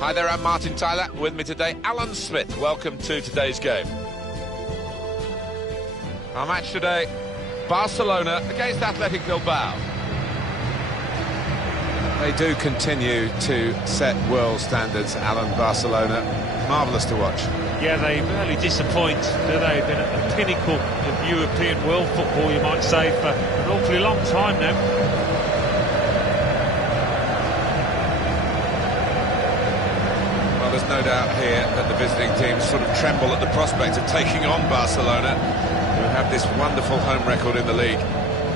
Hi there, I'm Martin Tyler. With me today, Alan Smith. Welcome to today's game. Our match today, Barcelona against Athletic Bilbao. They do continue to set world standards, Alan. Barcelona, marvellous to watch. Yeah, they rarely disappoint, do they? They've been at the pinnacle of European world football, you might say, for an awfully long time now. There's no doubt here that the visiting teams sort of tremble at the prospect of taking on Barcelona, who have this wonderful home record in the league.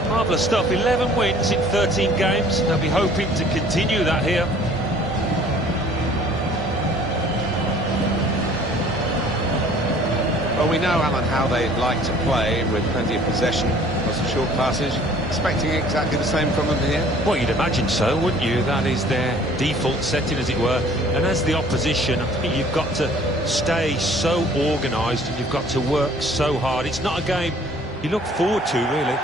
Marvellous stuff, 11 wins in 13 games. They'll be hoping to continue that here. Well, we know, Alan, how they like to play, with plenty of possession, lots of short passes. Expecting exactly the same from them here? Well, you'd imagine so, wouldn't you? That is their default setting, as it were. And as the opposition, I think you've got to stay so organised and you've got to work so hard. It's not a game you look forward to, really.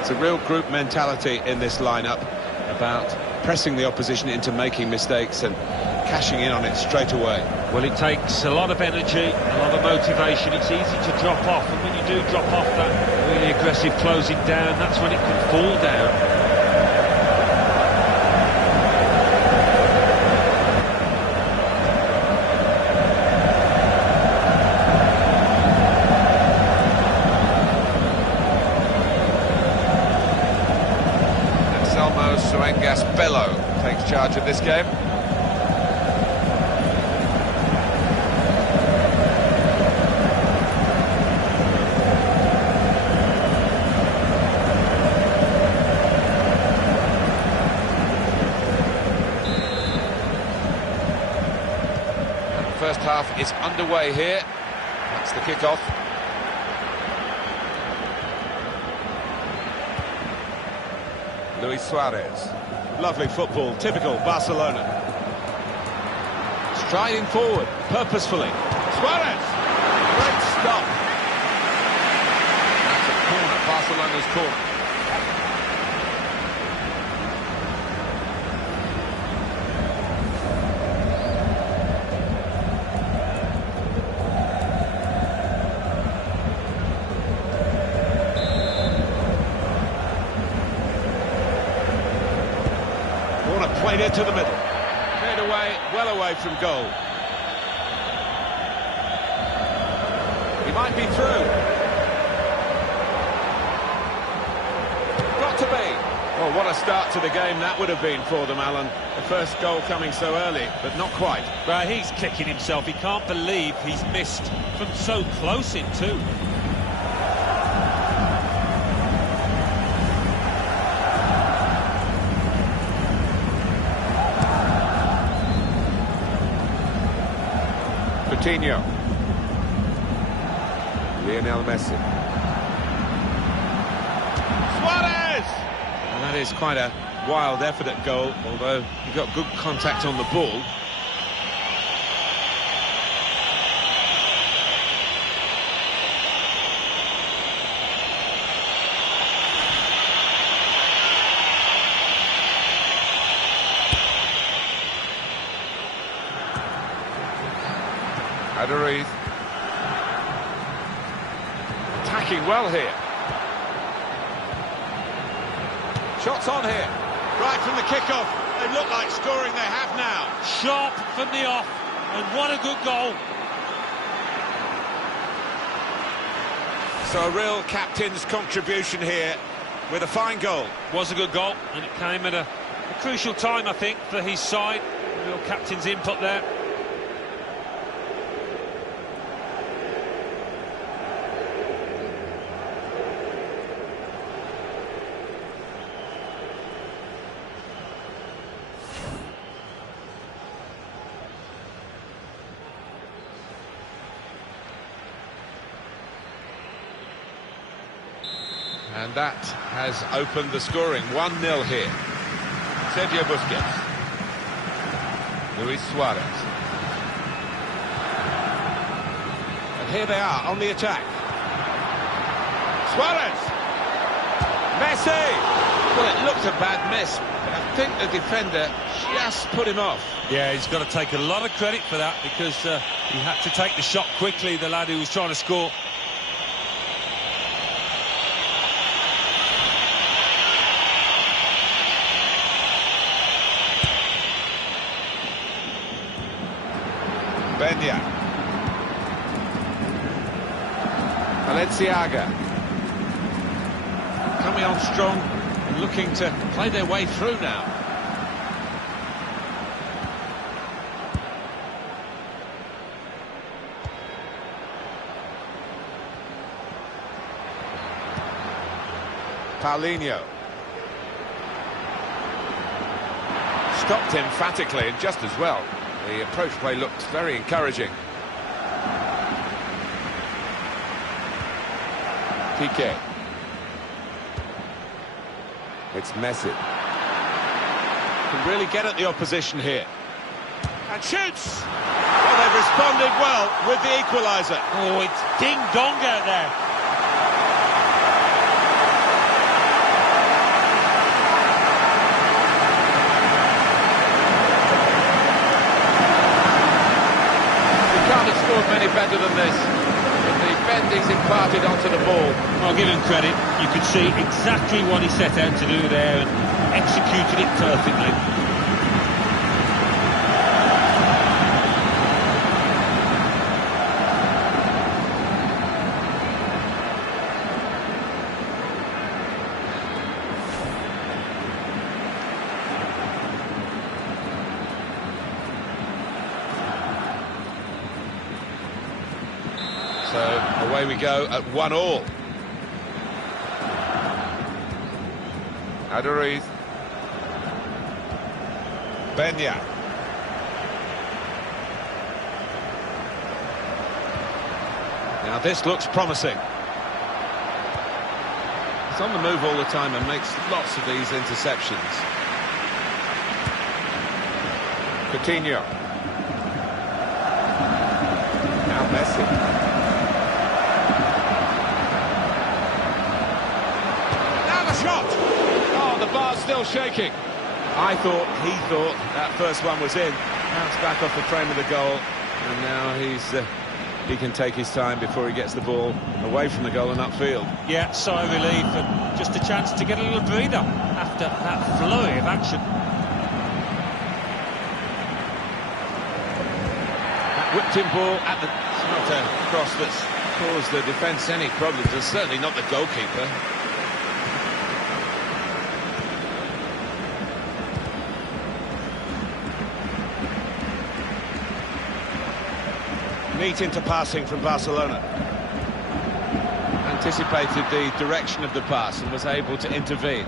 It's a real group mentality in this lineup about pressing the opposition into making mistakes and cashing in on it straight away. Well, it takes a lot of energy, a lot of motivation. It's easy to drop off, and when you do drop off that really aggressive closing down, that's when it can fall down. Bello takes charge of this game. And the first half is underway here. That's the kick-off. Luis Suarez. Lovely football, typical Barcelona. Striding forward, purposefully. Suarez! Great stop. That's a corner, Barcelona's corner. Played into the middle. Cleared away, well away from goal. He might be through. Got to be. Well, what a start to the game that would have been for them, Alan. The first goal coming so early, but not quite. Well, he's kicking himself. He can't believe he's missed from so close in too. Coutinho. Lionel Messi. Suarez! And that is quite a wild effort at goal, although he got good contact on the ball. Aduriz. Attacking well here. Shots on here. Right from the kickoff. They look like scoring. They have now. Sharp from the off. And what a good goal. So a real captain's contribution here with a fine goal. Was a good goal, and it came at a crucial time, I think, for his side. Real captain's input there. And that has opened the scoring. 1-0 here. Sergio Busquets. Luis Suarez. A And here they are on the attack. Suarez! Messi! Well, it looked a bad miss, but I think the defender just put him off. Yeah, he's got to take a lot of credit for that, because he had to take the shot quickly, the lad who was trying to score. Benya. Valenciaga. Coming on strong, looking to play their way through now. Paulinho. Stopped emphatically, and just as well. The approach play looked very encouraging. Piqué. It's Messi. Can really get at the opposition here. And shoots! Well, they've responded well with the equaliser. Oh, it's ding-dong out there. Scored many better than this. The bending's imparted onto the ball. I'll give him credit. You could see exactly what he set out to do there and executed it perfectly. So away we go at 1-1. Aduriz. Benya. Now this looks promising. He's on the move all the time and makes lots of these interceptions. Coutinho. Now Messi. The bar's still shaking. He thought that first one was in. Bounced back off the frame of the goal, and now he can take his time before he gets the ball away from the goal and upfield. Yeah, sigh of relief, and just a chance to get a little breather after that flurry of action. That whipped-in ball at the... It's not a cross that's caused the defence any problems. It's certainly not the goalkeeper. Neat into passing from Barcelona. Anticipated the direction of the pass and was able to intervene.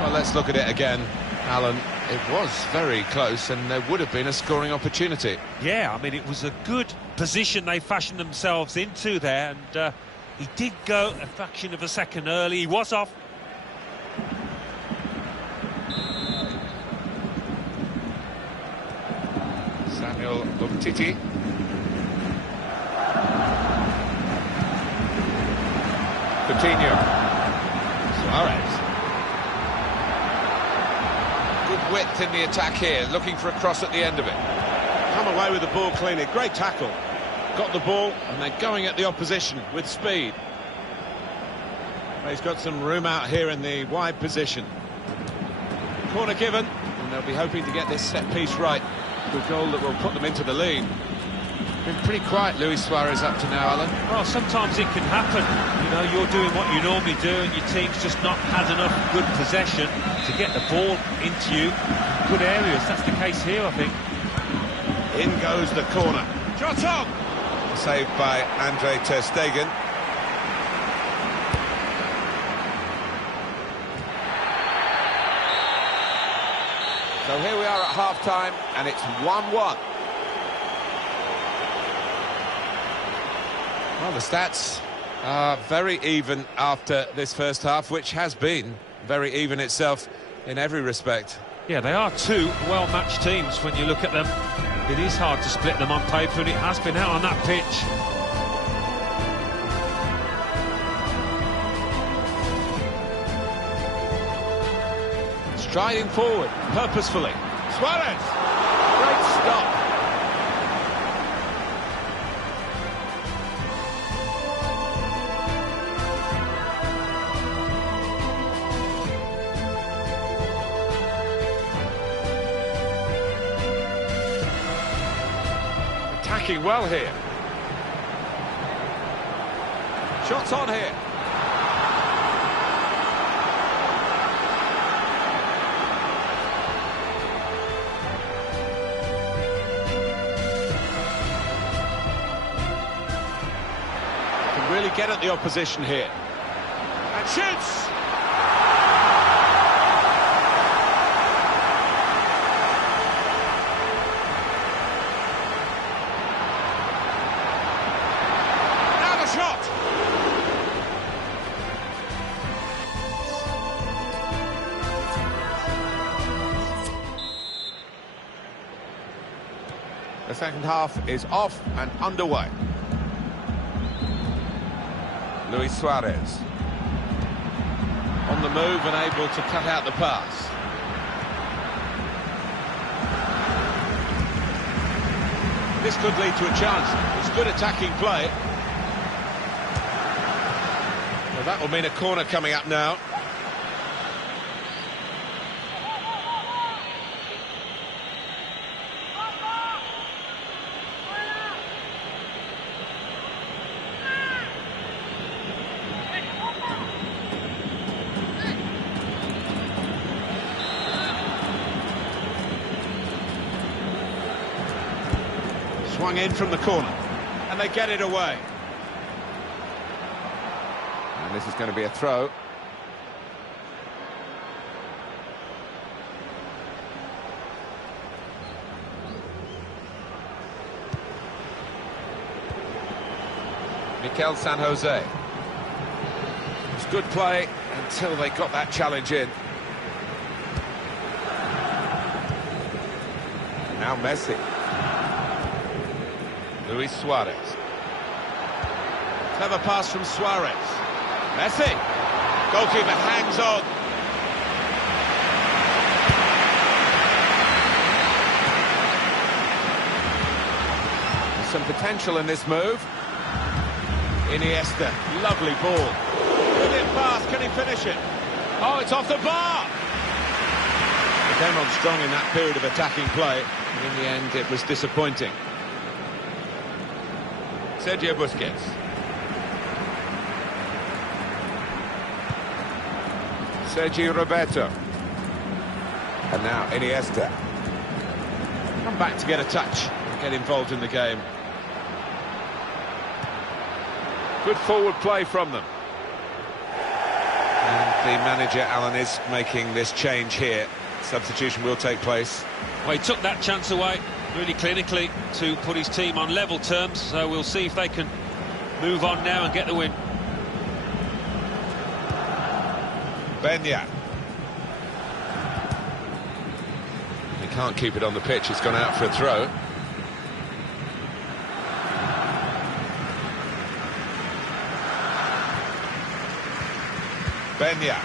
Well, let's look at it again, Alan. It was very close, and there would have been a scoring opportunity. Yeah, I mean, it was a good position they fashioned themselves into there, and he did go a fraction of a second early. He was off. Titi. Coutinho. Suarez. Good width in the attack here, looking for a cross at the end of it. Come away with the ball cleanly. Great tackle. Got the ball, and they're going at the opposition with speed. He's got some room out here in the wide position. Corner given, and they'll be hoping to get this set piece right. A goal that will put them into the lead. Been pretty quiet, Luis Suarez, up to now, Alan. Well, sometimes it can happen. You know, you're doing what you normally do, and your team's just not had enough good possession to get the ball into you in good areas. That's the case here, I think. In goes the corner. Shot on! Saved by Andre ter Stegen. So here we are at half-time, and it's 1-1. Well, the stats are very even after this first half, which has been very even itself in every respect. Yeah, they are two well-matched teams when you look at them. It is hard to split them on paper, and it has been out on that pitch. Striding forward, purposefully. Suarez! Great stop. Attacking well here. Shots on here. Can really get at the opposition here. And shoots! Shot! The second half is off and underway. Luis Suarez. On the move and able to cut out the pass. This could lead to a chance. It's good attacking play. Well, that will mean a corner coming up now. Swung in from the corner, and they get it away. And this is going to be a throw. Mikel San Jose. It's good play until they got that challenge in. Now Messi. Luis Suarez. Clever pass from Suarez. Messi. Goalkeeper hangs on. There's some potential in this move. Iniesta. Lovely ball. Brilliant pass. Can he finish it? Oh, it's off the bar. They came on strong in that period of attacking play. And in the end, it was disappointing. Sergio Busquets. Sergio Roberto. And now Iniesta. Come back to get a touch and get involved in the game. Good forward play from them. And the manager, Alan, is making this change here. Substitution will take place. Well, he took that chance away really clinically to put his team on level terms, so we'll see if they can move on now and get the win. Benya. He can't keep it on the pitch, it's gone out for a throw. Benya.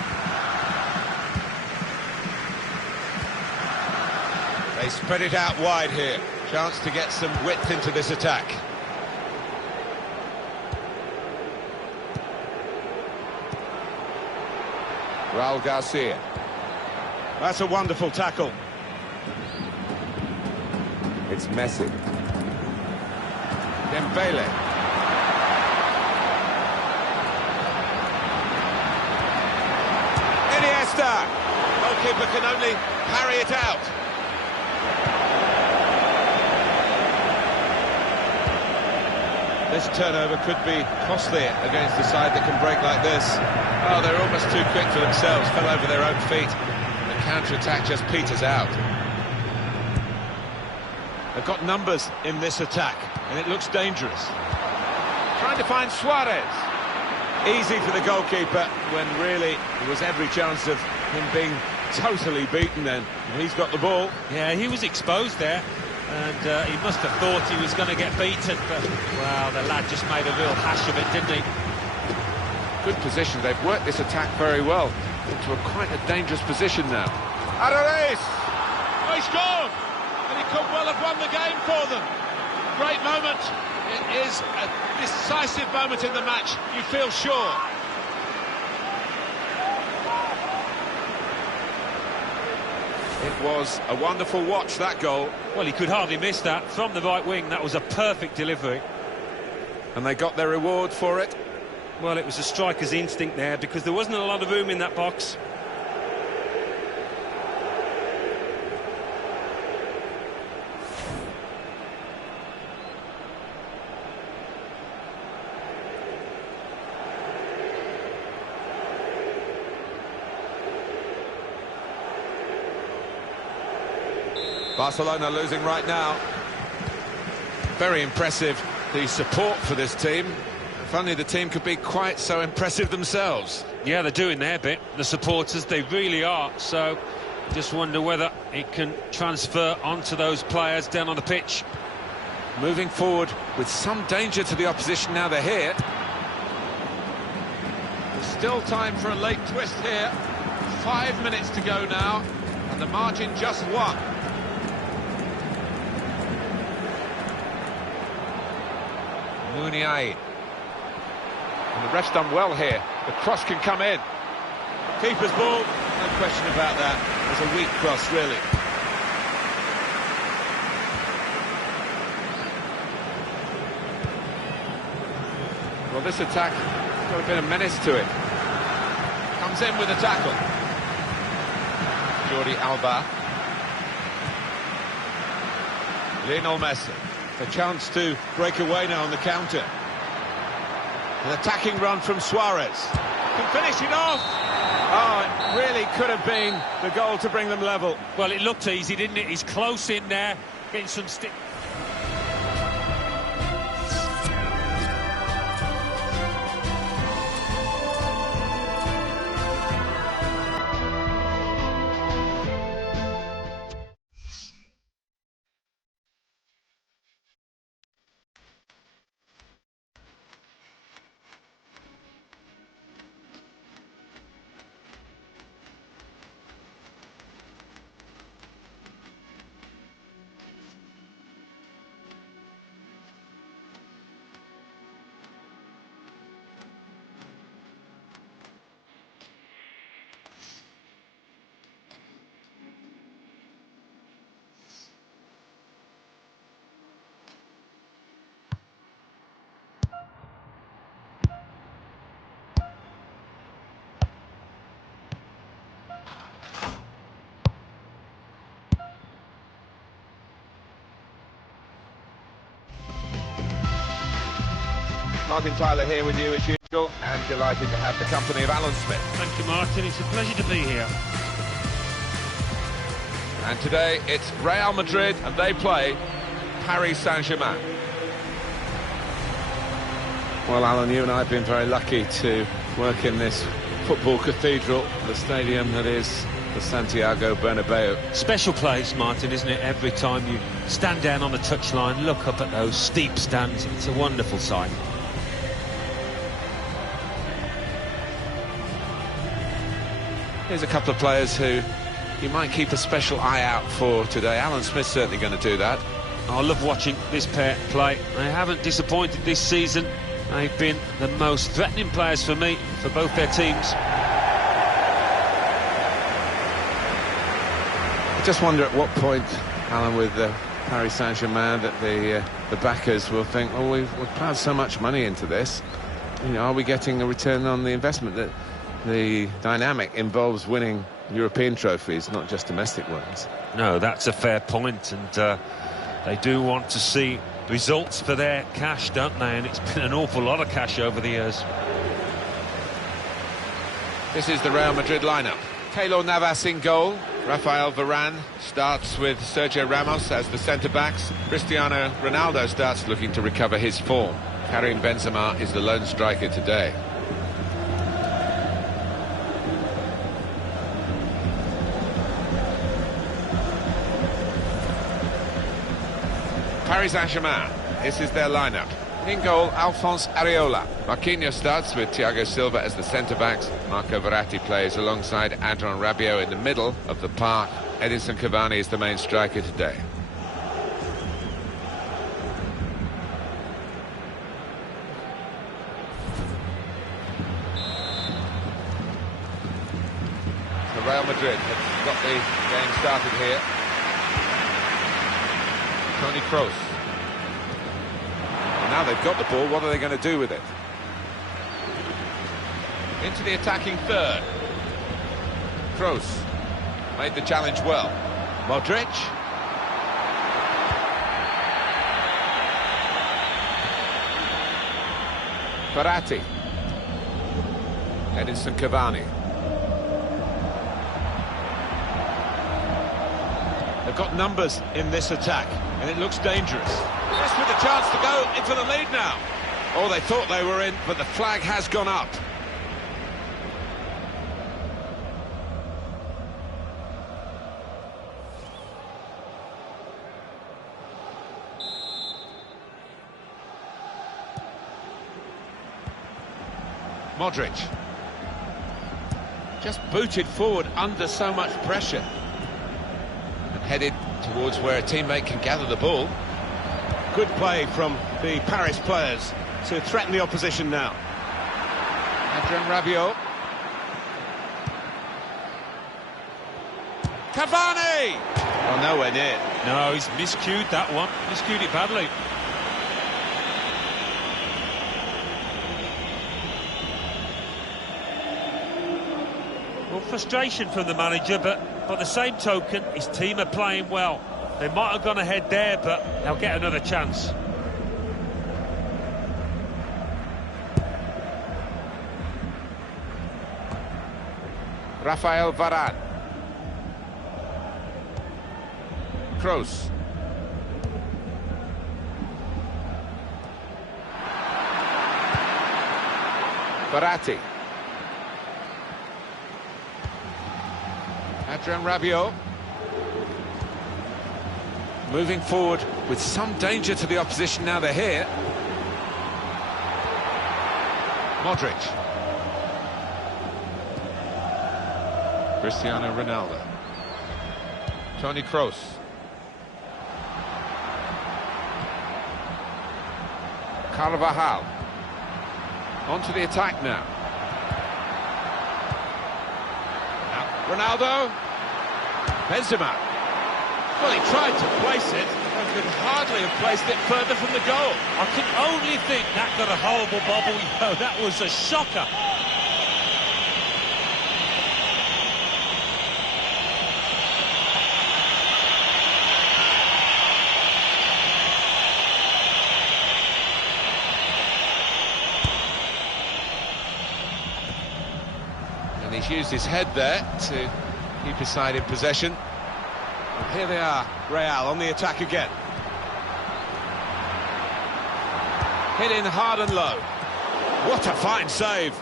They spread it out wide here. Chance to get some width into this attack. Raul Garcia. That's a wonderful tackle. It's Messi. Dembele. Iniesta. Goalkeeper can only parry it out. This turnover could be costly against a side that can break like this. Oh, they're almost too quick for themselves, fell over their own feet. The counter-attack just peters out. They've got numbers in this attack, and it looks dangerous. Trying to find Suarez. Easy for the goalkeeper, when really there was every chance of him being Totally beaten then. He's got the ball. Yeah, he was exposed there, and he must have thought he was going to get beaten, but, well, the lad just made a real hash of it, didn't he? Good position. They've worked this attack very well into quite a dangerous position now. Adonis! Oh, he scored! And he could well have won the game for them. Great moment. It is a decisive moment in the match, you feel sure. It was a wonderful watch, that goal. Well, he could hardly miss that. From the right wing, that was a perfect delivery. And they got their reward for it. Well, it was a striker's instinct there, because there wasn't a lot of room in that box. Barcelona losing right now. Very impressive, the support for this team. If only the team could be quite so impressive themselves. Yeah, they're doing their bit, the supporters, they really are. So, just wonder whether it can transfer onto those players down on the pitch. Moving forward with some danger to the opposition now they're here. There's still time for a late twist here. 5 minutes to go now, and the margin just 1. Muniain. And the ref's done well here. The cross can come in. Keeper's ball, no question about that. It's a weak cross, really. Well, this attack has got a bit of menace to it. Comes in with a tackle. Jordi Alba. Lionel Messi. A chance to break away now on the counter. An attacking run from Suarez. Can finish it off. Oh, it really could have been the goal to bring them level. Well, it looked easy, didn't it? He's close in there, getting some stick. Martin Tyler here with you as usual, and delighted to have the company of Alan Smith. Thank you, Martin. It's a pleasure to be here. And today it's Real Madrid and they play Paris Saint-Germain. Well, Alan, you and I have been very lucky to work in this football cathedral, the stadium that is the Santiago Bernabeu. Special place, Martin, isn't it? Every time you stand down on the touchline, look up at those steep stands, it's a wonderful sight. Here's a couple of players who you might keep a special eye out for today. Alan Smith's certainly going to do that. I love watching this pair play. They haven't disappointed this season. They've been the most threatening players for me, for both their teams. I just wonder at what point, Alan, with Paris Saint-Germain, that the backers will think, oh, we've plowed so much money into this. You know, are we getting a return on the investment? That the dynamic involves winning European trophies, not just domestic ones. No, that's a fair point, and they do want to see results for their cash, don't they? And it's been an awful lot of cash over the years. This is the Real Madrid lineup. Keylor Navas in goal. Rafael Varane starts with Sergio Ramos as the centre-backs. Cristiano Ronaldo starts looking to recover his form. Karim Benzema is the lone striker today. Paris Saint-Germain, this is their lineup. In goal, Alphonse Areola. Marquinhos starts with Thiago Silva as the centre-backs. Marco Verratti plays alongside Adrien Rabiot in the middle of the park. Edinson Cavani is the main striker today. So Real Madrid have got the game started here. Toni Kroos. Now they've got the ball, what are they going to do with it? Into the attacking third. Kroos made the challenge well. Modric. Verratti. Edinson Cavani. They've got numbers in this attack, and it looks dangerous. This with a chance to go into the lead now. Oh, they thought they were in, but the flag has gone up. Modric. Just booted forward under so much pressure. And headed towards where a teammate can gather the ball. Good play from the Paris players to threaten the opposition now. Adrien Rabiot. Cavani! Oh, nowhere near. No, he's miscued that one. Miscued it badly. Well, frustration from the manager, but by the same token, his team are playing well. They might have gone ahead there, but they'll get another chance. Rafael Varane. Kroos. Verratti. Adrien Rabiot. Moving forward with some danger to the opposition now they're here. Modric. Cristiano Ronaldo. Toni Kroos. Carvajal. On to the attack now. Ronaldo. Benzema. Well, he tried to place it, and could hardly have placed it further from the goal. I can only think that got a horrible bobble. Yo, that was a shocker. And he's used his head there to keep his side in possession. And here they are, Real on the attack again. Hit in hard and low. What a fine save.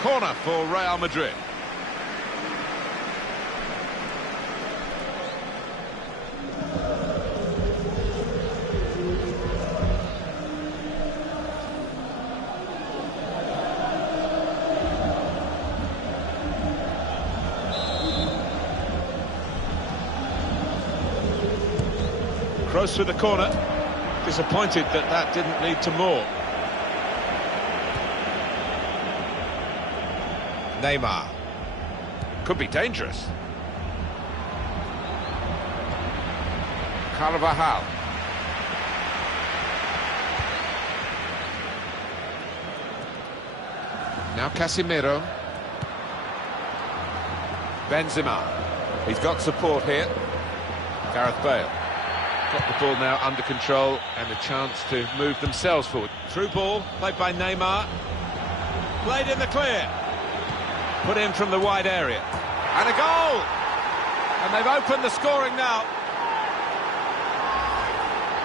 Corner for Real Madrid. Kroos with the corner. Disappointed that that didn't lead to more. Neymar. Could be dangerous. Carvajal. Now Casemiro. Benzema. He's got support here. Gareth Bale. Got the ball now under control and a chance to move themselves forward. Through ball, played by Neymar. Played in the clear. Put in from the wide area. And a goal! And they've opened the scoring now.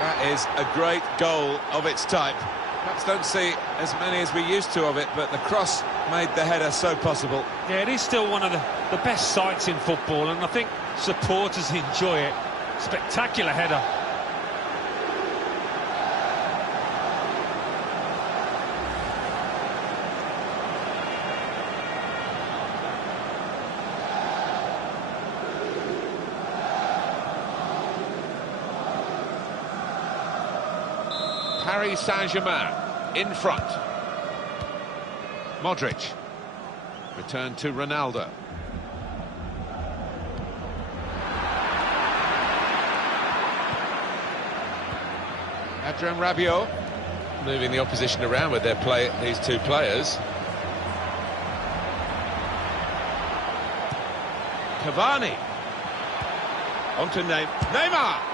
That is a great goal of its type. Perhaps don't see as many as we used to of it, but the cross made the header so possible. Yeah, it is still one of the best sights in football, and I think supporters enjoy it. Spectacular header. Paris Saint-Germain in front. Modric. Return to Ronaldo. Adrien Rabiot moving the opposition around with these two players. Cavani. On to Neymar.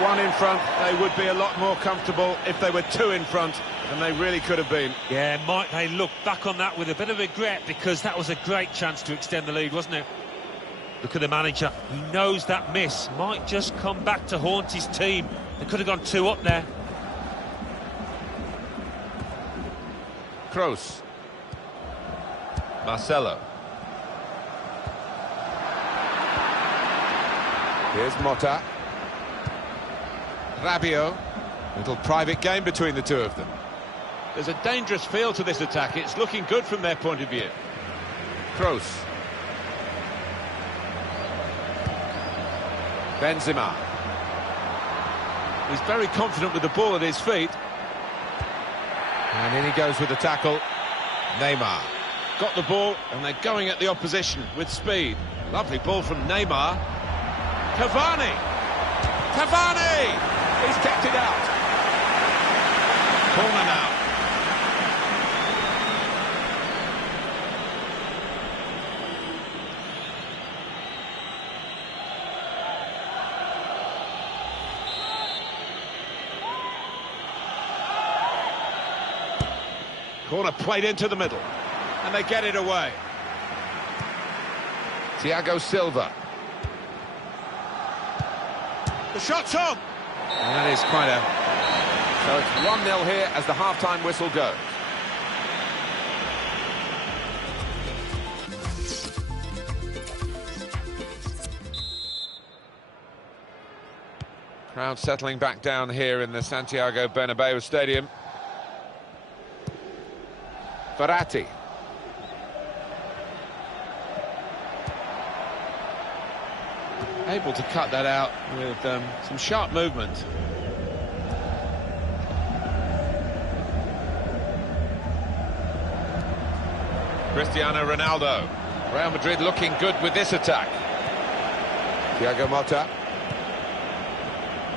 One in front. They would be a lot more comfortable if they were two in front than they really could have been. Yeah, might they look back on that with a bit of regret, because that was a great chance to extend the lead, wasn't it? Look at the manager. He knows that miss might just come back to haunt his team. They could have gone 2 up there. Kroos. Marcelo. Here's Mota. Rabiot. Little private game between the two of them. There's a dangerous feel to this attack. It's looking good from their point of view. Kroos. Benzema. He's very confident with the ball at his feet. And in he goes with the tackle. Neymar. Got the ball, and they're going at the opposition with speed. Lovely ball from Neymar. Cavani! Cavani! He's kept it out. Corner now. Corner played into the middle, and they get it away. Thiago Silva. The shot's on! And that is quite a... So it's 1-0 here as the half-time whistle goes. Crowd settling back down here in the Santiago Bernabeu Stadium. Verratti. Able to cut that out with some sharp movement. Cristiano Ronaldo. Real Madrid looking good with this attack. Thiago Motta.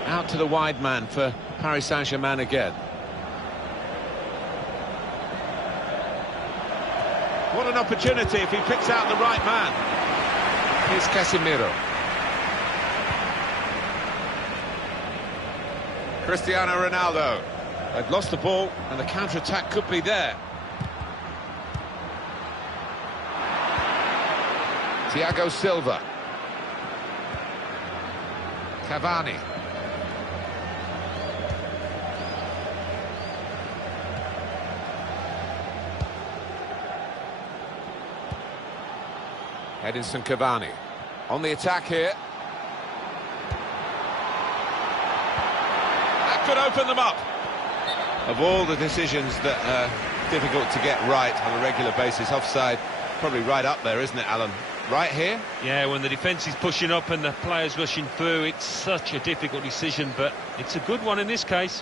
Out to the wide man for Paris Saint-Germain again. What an opportunity if he picks out the right man. Here's Casemiro. Cristiano Ronaldo. They've lost the ball, and the counter-attack could be there. Thiago Silva. Cavani. Edinson Cavani on the attack here. That could open them up. Of all the decisions that are difficult to get right on a regular basis, offside probably right up there, isn't it, Alan? Right here? Yeah, when the defence is pushing up and the players rushing through, it's such a difficult decision, but it's a good one in this case.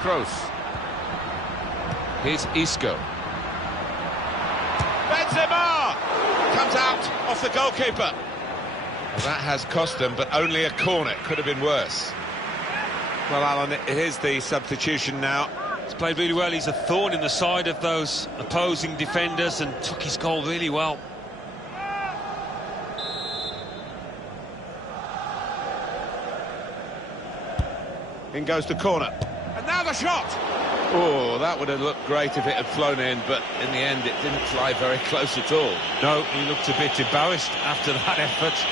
Kroos. Here's Isco. Benzema! Comes out off the goalkeeper. Well, that has cost them, but only a corner. Could have been worse. Well, Alan, it is the substitution now. He's played really well. He's a thorn in the side of those opposing defenders and took his goal really well. In goes the corner. And now the shot! Oh, that would have looked great if it had flown in, but in the end it didn't fly very close at all. No, he looked a bit embarrassed after that effort.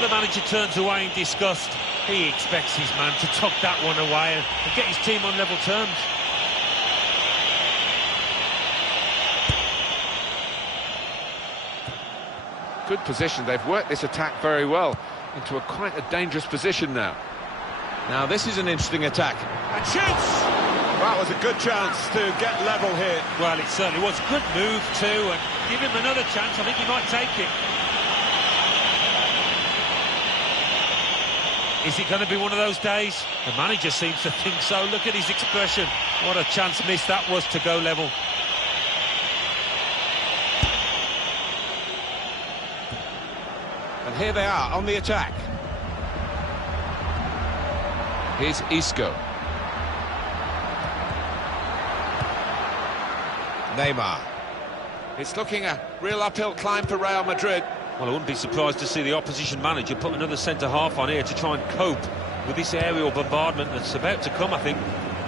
The manager turns away in disgust. He expects his man to tuck that one away and get his team on level terms. Good position. They've worked this attack very well into quite a dangerous position now. Now this is an interesting attack. And shoots! That was a good chance to get level here. Well, it certainly was. Good move too, and give him another chance. I think he might take it. Is it going to be one of those days? The manager seems to think so. Look at his expression. What a chance missed that was to go level. And here they are on the attack. Here's Isco. Neymar. It's looking a real uphill climb for Real Madrid. Well, I wouldn't be surprised to see the opposition manager put another centre-half on here to try and cope with this aerial bombardment that's about to come, I think.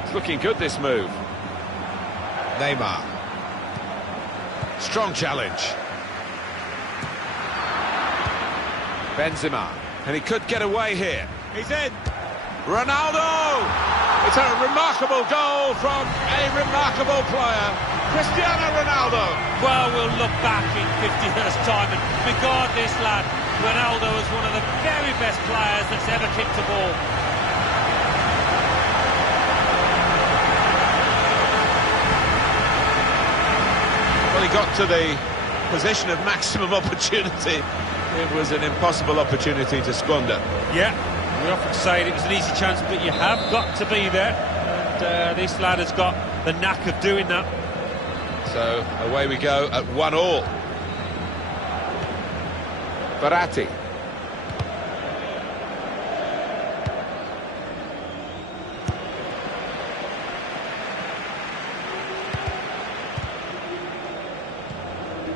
It's looking good, this move. Neymar. Strong challenge. Benzema. And he could get away here. He's in. Ronaldo! It's a remarkable goal from a remarkable player, Cristiano Ronaldo. Well, we'll look back in 50 years' time and regard this lad, Ronaldo, as one of the very best players that's ever kicked a ball. Well, he got to the position of maximum opportunity. It was an impossible opportunity to squander. Yeah. We often say it was an easy chance, but you have got to be there. And this lad has got the knack of doing that. So away we go at 1-1. Verratti.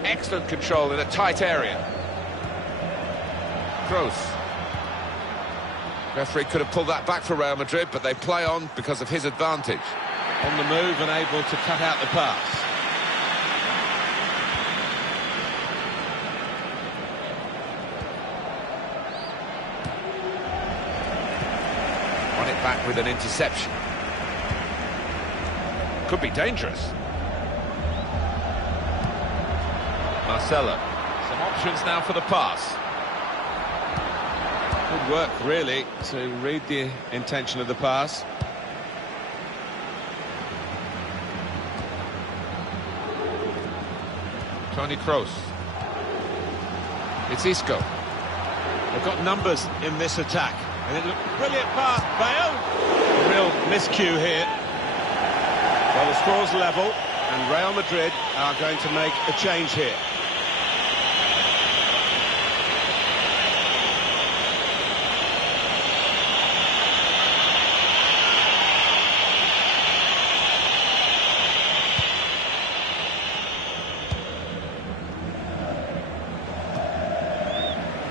Excellent control in a tight area. Kroos. Referee could have pulled that back for Real Madrid, but they play on because of his advantage. On the move and able to cut out the pass. Won it back with an interception. Could be dangerous. Marcelo. Some options now for the pass. Good work, really, to read the intention of the pass. Toni Kroos. It's Isco. They've got numbers in this attack. And it looked brilliant pass. Bale. A real miscue here. Well, the score's level, and Real Madrid are going to make a change here.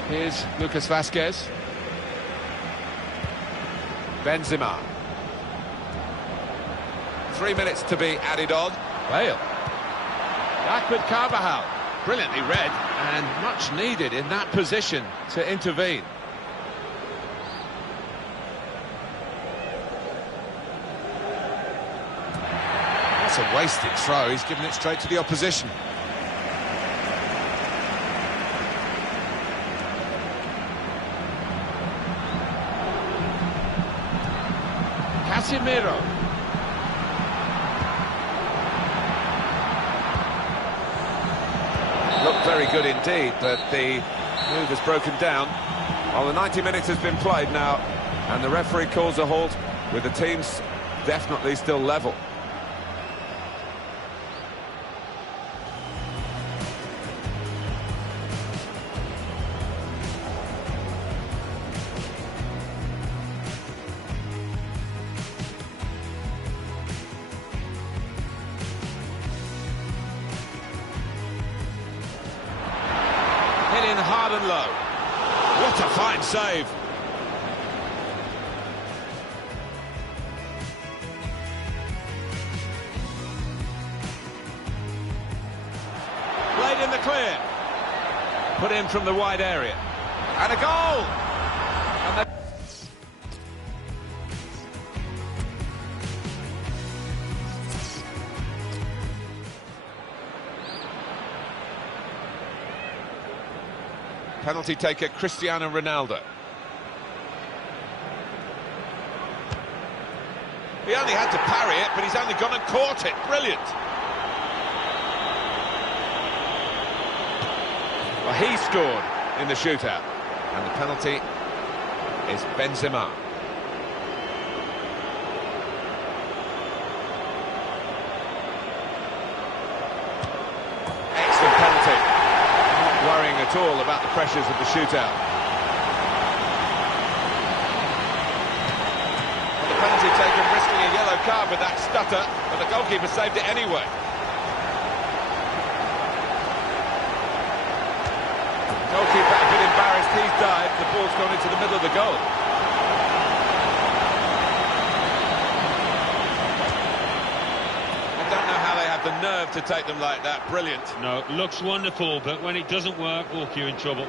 Here's Lucas Vazquez. Benzema. 3 minutes to be added on. Bale. Back with Carvajal. Brilliantly read and much needed in that position to intervene. That's a wasted throw. He's given it straight to the opposition. Casemiro. Looked very good indeed, but the move has broken down. Well, the 90 minutes has been played now, and the referee calls a halt with the teams definitely still level. In hard and low. What a fine save. Played in the clear. Put in from the wide area. And a goal! And penalty taker Cristiano Ronaldo. He only had to parry it, but he's only gone and caught it. Brilliant. Well, he scored in the shootout. And the penalty is Benzema. Excellent penalty. Not worrying at all about the pressures of the shootout. Well, the penalty taken risking a yellow card with that stutter, but the goalkeeper saved it anyway. Goalkeeper a bit embarrassed, he's dived, the ball's gone into the middle of the goal. I don't know how they have the nerve to take them like that, brilliant. No, looks wonderful, but when it doesn't work, look, you're in trouble.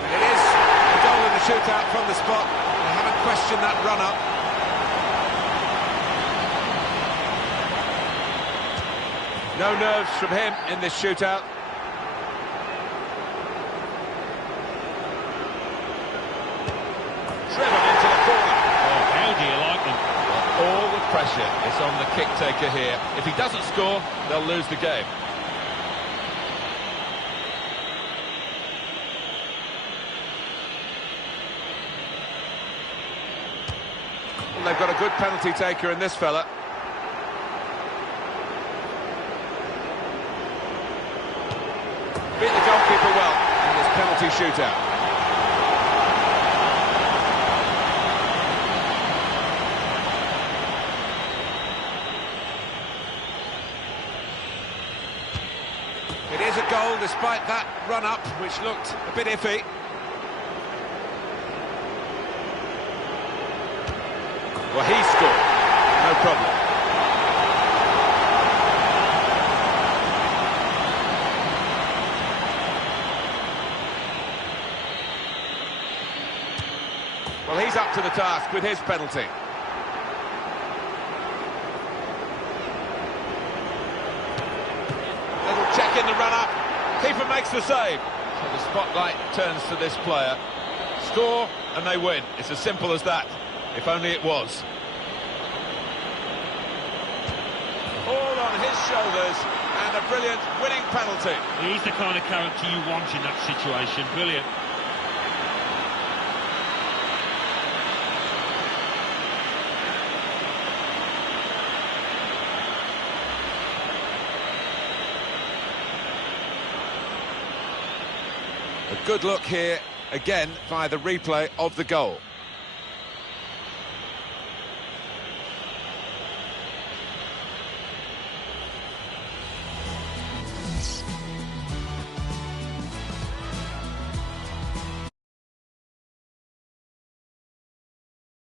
And it is a goal in the shootout from the spot. They haven't questioned that run-up. No nerves from him in this shootout. Driven into the corner. Oh, how do you like them? Well, all the pressure is on the kick-taker here. If he doesn't score, they'll lose the game. Well, they've got a good penalty taker in this fella. Beat the goalkeeper well in this penalty shootout. It is a goal despite that run-up, which looked a bit iffy. Well, he scored. No problem. Well, he's up to the task with his penalty. Little check in the run-up. Keeper makes the save. So the spotlight turns to this player. Score and they win. It's as simple as that. If only it was. All on his shoulders and a brilliant winning penalty. He's the kind of character you want in that situation. Brilliant. A good look here, again, via the replay of the goal.